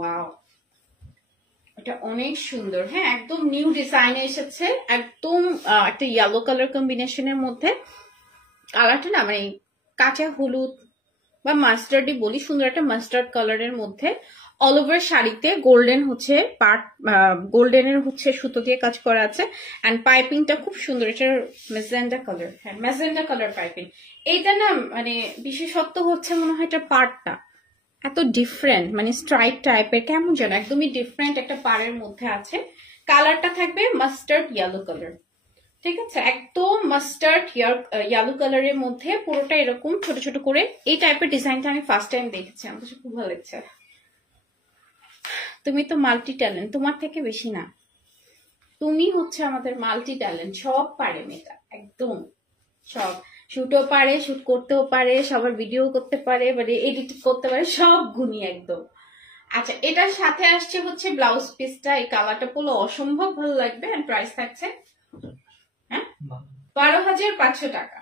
Wow, এটা অনেক সুন্দর। হ্যাঁ, একদম নিউ ডিজাইন এসেছে, একদম একটা ইয়েলো কালার কম্বিনেশনের মধ্যে। কালারটা না মানে কাঁচা হলুদ বা মাস্টার্ডই বলি, সুন্দর একটা মাস্টার্ড কালারের মধ্যে। অল ওভার শাড়িতে গোল্ডেন হচ্ছে পার্ট, গোল্ডেনের হচ্ছে সুতো দিয়ে কাজ করা আছে। অ্যান্ড পাইপিংটা খুব সুন্দর, এটার ম্যাজেন্ডা কালার, হ্যাঁ ম্যাজেন্ডা কালার পাইপিং। এইটা না মানে বিশেষত্ব হচ্ছে মনে হয় এটা পার্টটা এত ডিফারেন্ট, মানে স্ট্রাইপ টাইপের কেমন যেন একদমই ডিফারেন্ট একটা পাড়ের মধ্যে আছে। কালারটা থাকবে মাস্টার্ড ইয়েলো কালার, ঠিক আছে, একদম মাস্টার্ড ইয়েলো কালারের মধ্যে পুরোটা এরকম ছোট ছোট করে। এই টাইপের ডিজাইনটা আমি ফার্স্ট টাইম দেখেছি, আমার কাছে খুব ভালো লাগছে। তুমি তো মাল্টি ট্যালেন্ট, তোমার থেকে বেশি না, তুমি হচ্ছে আমাদের মাল্টি ট্যালেন্ট, সব পারে মেয়েটা একদম সব। শুটও পারে, শুট করতেও পারে, সবার ভিডিও করতে পারে, মানে এডিট করতে পারে, সব গুণী একদম। আচ্ছা, এটার সাথে আসছে হচ্ছে ব্লাউজ পিসটা, এই কালারটা পরলে অসম্ভব ভালো লাগবে। আর প্রাইস থাকছে হ্যাঁ 12,500 টাকা।